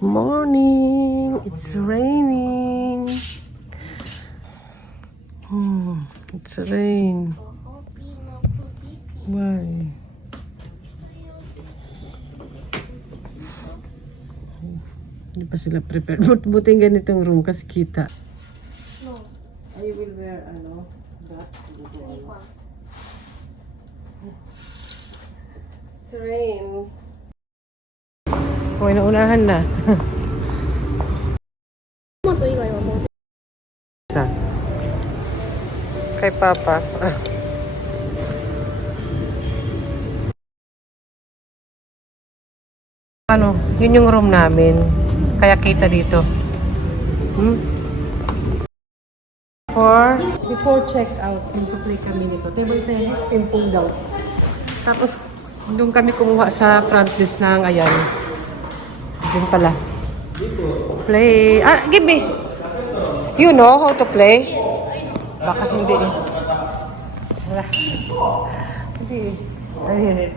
Morning! It's raining. It's rain. Why? Hindi pa sila prepared. Buti ganitong room kasi kita. No. I will wear that. It's rain. Okay, naunahan na. Kay Papa. Yun yung room namin. Kaya kita dito. Before check-out, play kami nito. Table tennis, ping-pong daw. Tapos, doon kami kumuha sa front desk ng ayan. Doon pala. Play. Give me. You know how to play? Baka hindi eh. Wala. Hindi eh. Ayun.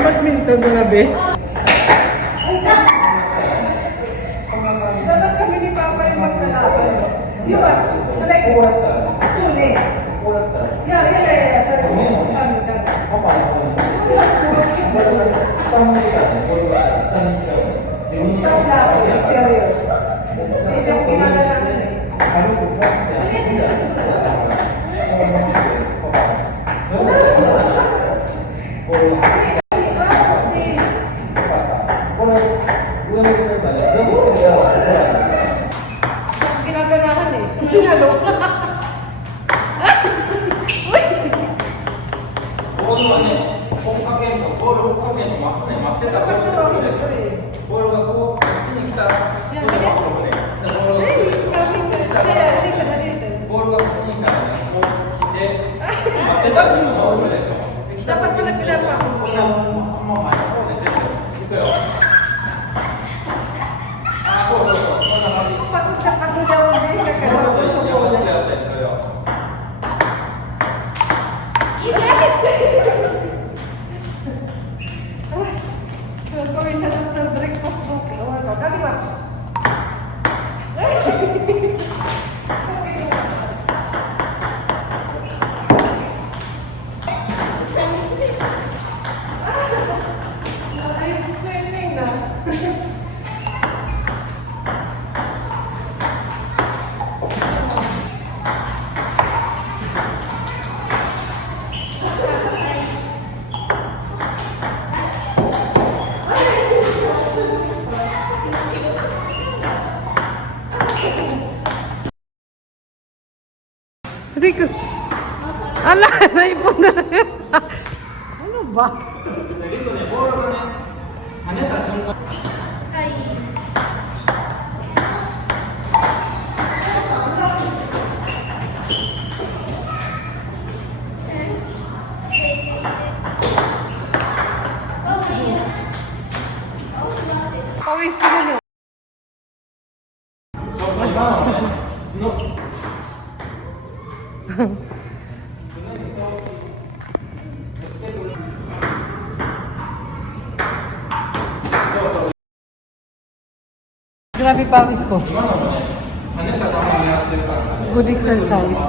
Badminton mga be. Dapat kami ni Papa yung magkalaban. Di ba? Malay ko. Suli. Yeah. Stop lang. Serious. Medyo pinagalaman eh. Ginaganahan eh. Sinalo. Dapat pala pinapa ako. Pagod daw Rico. Ala, naipon na. Ano ba? Pawis, tignan nyo. Grabe pawis ko. Good exercise.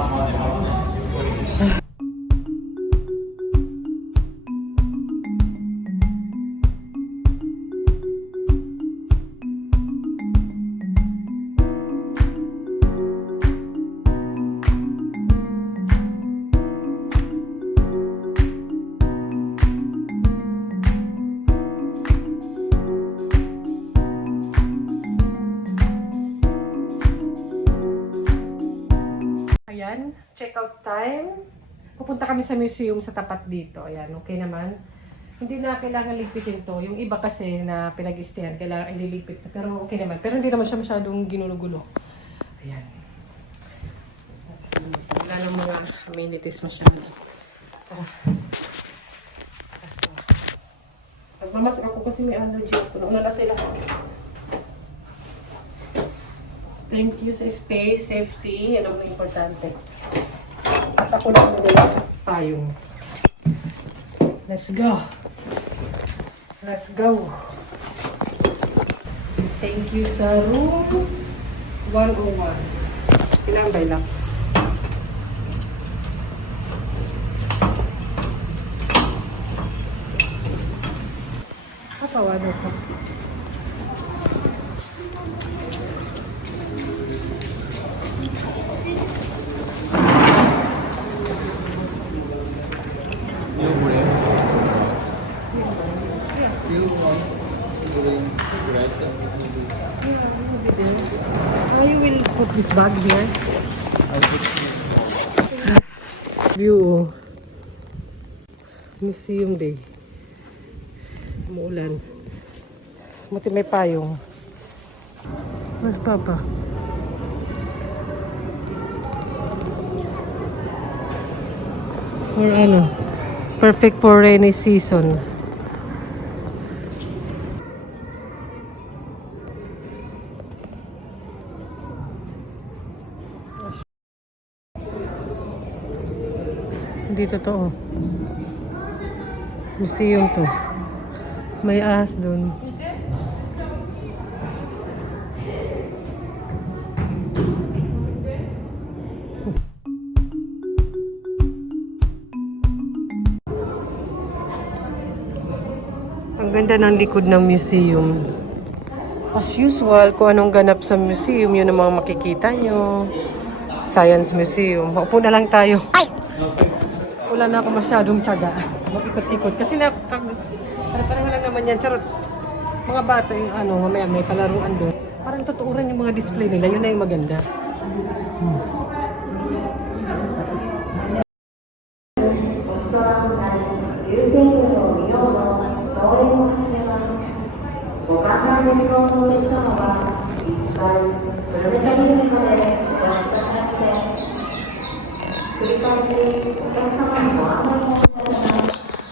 Ayan, check-out time. Pupunta kami sa museum sa tapat dito. Ayan, okay naman. Hindi na kailangan ligpitin to. Yung iba kasi na pinag-istayan, kailangan ililigpit. Pero okay naman. Pero hindi naman siya masyadong ginulo-gulo. Ayan. Wala ng mga amenities masyado. Tara. Let's go. Nagmamask ako kasi may allergy ako. Nauna na sila. Thank you sa stay, safety. Yan ang importante. At ako na nila payong. Let's go. Let's go. Thank you sa room 101. Ilang bay lang. Kapawado ko. You will put this bag here. View. Museum day. Umuulan. Buti may payong. Mas papa. Or ano? Perfect for rainy season. Hindi totoo. Museum to. May ahas dun. Ang ganda ng likod ng museum. As usual, kung anong ganap sa museum, yun ang mga makikita nyo. Science Museum. Upo na lang tayo. Wala na ako masyadong tiyaga. Mag-ikot-ikot. Kasi parang lang naman yan. Charot. Mga bata yung ano, mamaya may palaruan doon. Parang tutuuran yung mga display nila. Yun na yung maganda.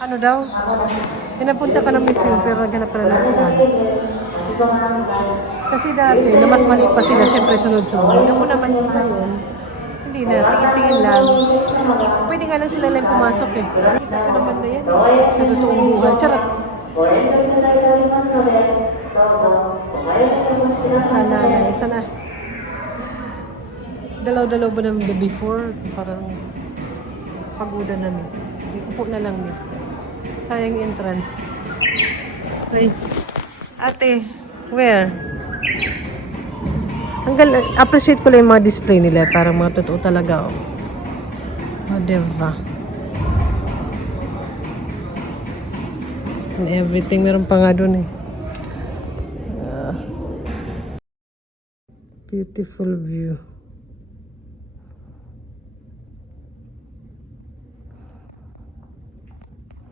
Ano daw? Pinapunta ka ng museum pero naghanap ka na ng ulan. Kasi dati, na mas maliit pa sila, syempre sunod-sunod. Ako naman yung ngayon, hindi na, tingin-tingin lang. Pwede nga lang sila lang pumasok eh. Kita ko naman na yan. Sa totoong buhay. Charot! Sana na, sana. Dalaw-dalaw ba namin the before? Parang pagoda namin. Upo na lang mi. Sayang entrance. Ay. Ate, where? Appreciate ko lang yung mga display nila. Parang mga totoo talaga. Oh, diba? And everything. Meron pa nga dun eh. Beautiful view.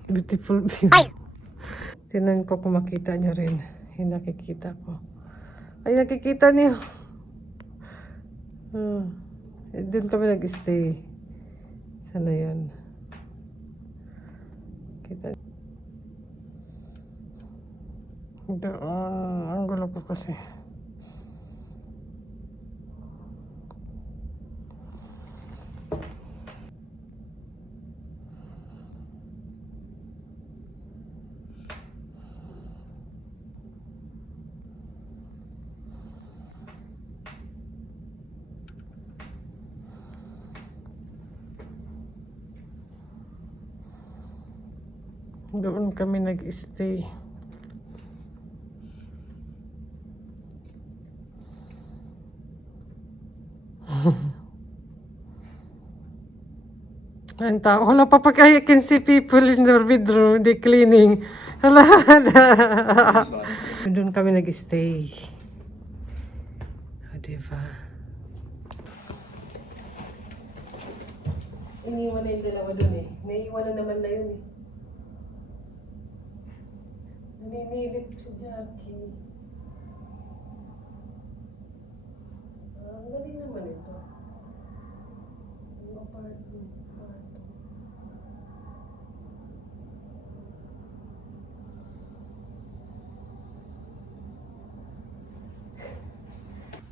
Beautiful view. Tinan ko kung makita nyo rin. Yung nakikita ko. Ay, nakikita niyo. Doon kami nag-stay. Sana yun. Kita. Doon, ang gulo ko kasi. Doon kami nag-stay. Ang tao, wala pa I can see people in their bedroom, they cleaning. Hala. Doon kami nag-stay. Diba? Iniwan na yung dalawa doon eh. Naiiwan na naman na yun eh. Naninilip si Jackie. Ang galing naman ito. Ang apartment.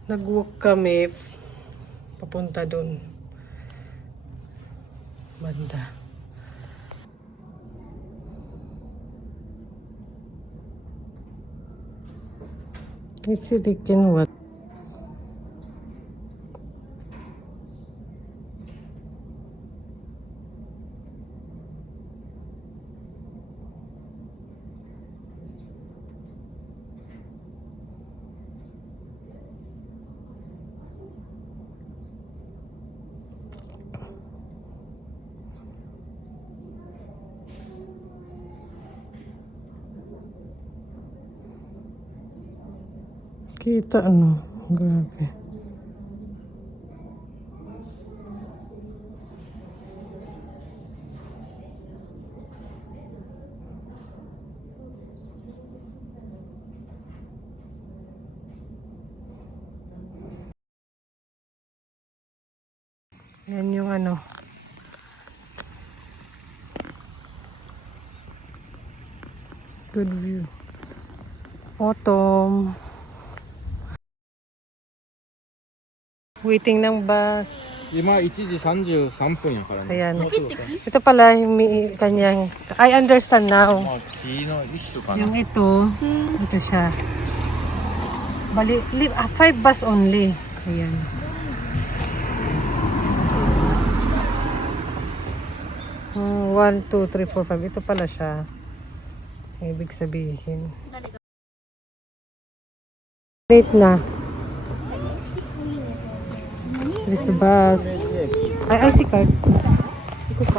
Nag-walk kami papunta doon. Banda. Isilikin what? Kita ano, grabe. Yan yung ano. Good view. Autumn. Waiting ng bus. 今1時33分やからね。 Ayan. もうすぐか。 Ito pala yung kanyang... I understand now. まあ、木の一種かな。 Yung ito, ito siya. Bali, 5 bus only. Ayan. Hmm, 1, 2, 3, 4, 5. Ito pala siya. Ibig sabihin. Late na. This is the bus. Ay, si card. Iko pa.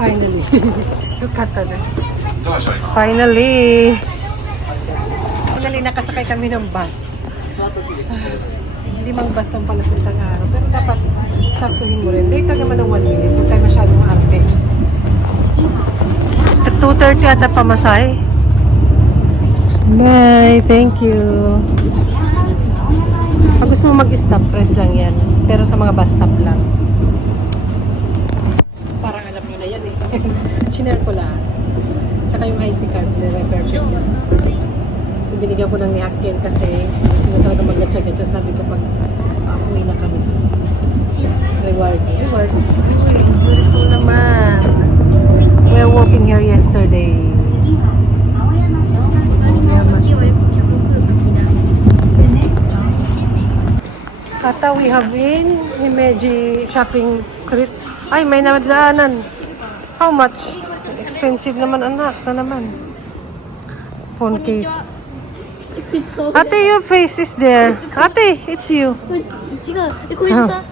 Finally. Look at that. Finally! Finally, nakasakay kami ng bus. 5 bus lang pala sa isang araw. Pero dapat saktuhin mo rin. Late ka naman ng 1 minute. Huwag tayo masyadong arte. 2:30 ata pamasay. Bye! Thank you! Pag gusto mo mag-stop, press lang yan. Pero sa mga bus stop lang. Parang alam nyo na yan eh. Shinare ko lang. Tsaka yung IC card na perfect yun. So, binigyan ko ng ni Akin kasi gusto niya talaga mag-gatsa-gatsa. Sabi ko pag uwi na kami. Reward. Reward. Beautiful naman. We were walking here yesterday. Ata, we have in Himeji Shopping Street. Ay, may nadaanan. How much? Expensive naman, anak. Na naman. Phone case. Ate, your face is there. Ate, it's you. 違う。これでさ、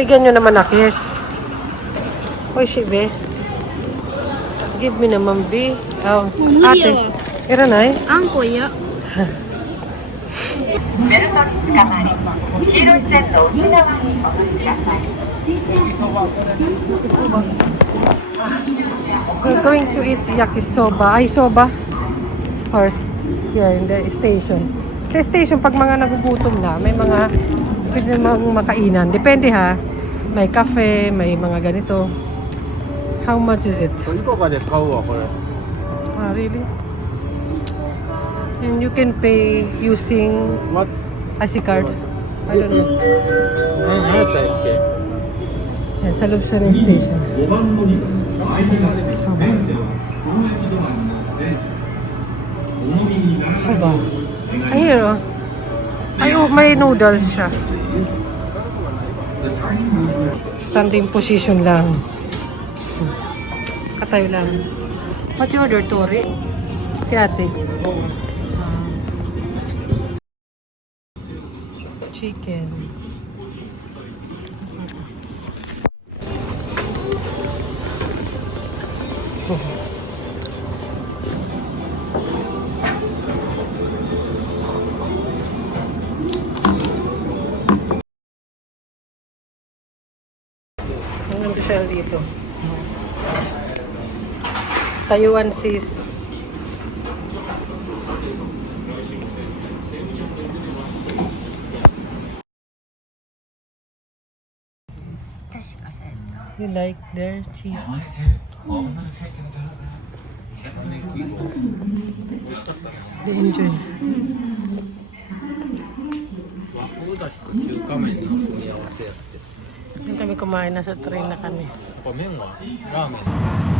Bigyan nyo naman na kiss. Uy, Shibe. Give me naman, B. Oh, Mumuli ate. ako. Ira na eh. あんこ嫌。 We're going to eat yakisoba. Ay, soba. First, here in the station. Sa station, pag mga nagugutom na, may mga pwede namang makainan. Depende ha. May cafe, may mga ganito. How much is it? いこかで買うわこれ Ah, really? And you can pay using What? IC card. I don't know. 何やったっけ Yan, sa loob sa ng station. Soba. Soba. Ay, here, oh. Ay, oh, may noodles siya. Standing position lang. Katayo lang. What you order, Tori? Si ate. Chicken. Ang sale dito. Taiwan sis. You like their cheese? They enjoy. 和風だしと中華麺の組み合わせやって Yung kami kumain, nasa train na kami. やっぱ麺はラーメン